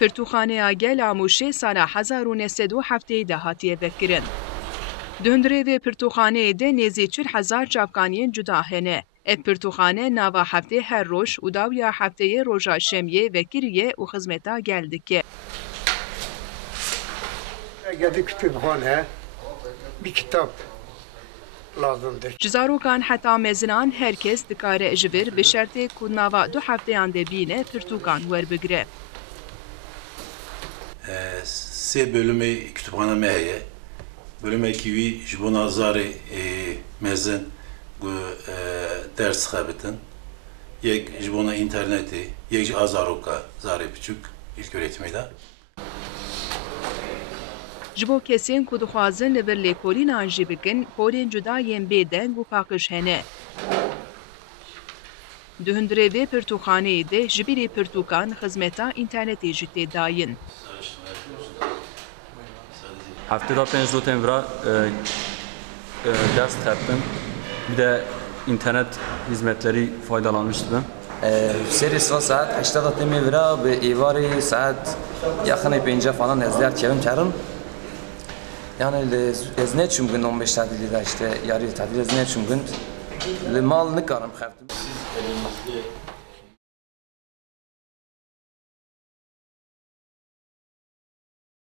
Pirtûxaneya Gel Amûşê sala 1907 de hatiye vekirin. Di hundirêvê pirtûxaneyê de nêzî 40,000 çavkaniyên cuda hene. Ev pirtûxane nava heftê her roj û dawiya hefteyê roja şemiyê vekiriye û xizmeta gel dike. Eğer bir kütüphane, bir kitap lazımdır. Ji zarokan heta mezinan herkes dikare ji vir bi şertê ku nava du hefteyan de bîne pirtûkan werbigire. Sê bölümê kütüphane me heye. Bölümekî wî ji bo nazarê mezin ku ders xebitin. Yek ji bona internetê, yek ji azaroka zarê biçûk ilköğretimê de. Ji bo kesên ku dixwazin li vir lêkolînan jî bikin, porên cudayên bêdeng û paqij hene. Di hundirêvê pirtûxaneyê de ji bîrî pirtûkan xizmeta internetê jî tê dayîn. Haftada 5 zotên vira ders xebtin. Bir de internet hizmetleri faydalanmıştım. Seri saat 80 temi vira ve ivari saat yakın 5 falan ezler kerim. Yani ez ne çünkü 15 tadilde işte yarı tadilde ne çünkü le mal ne karım xebtim.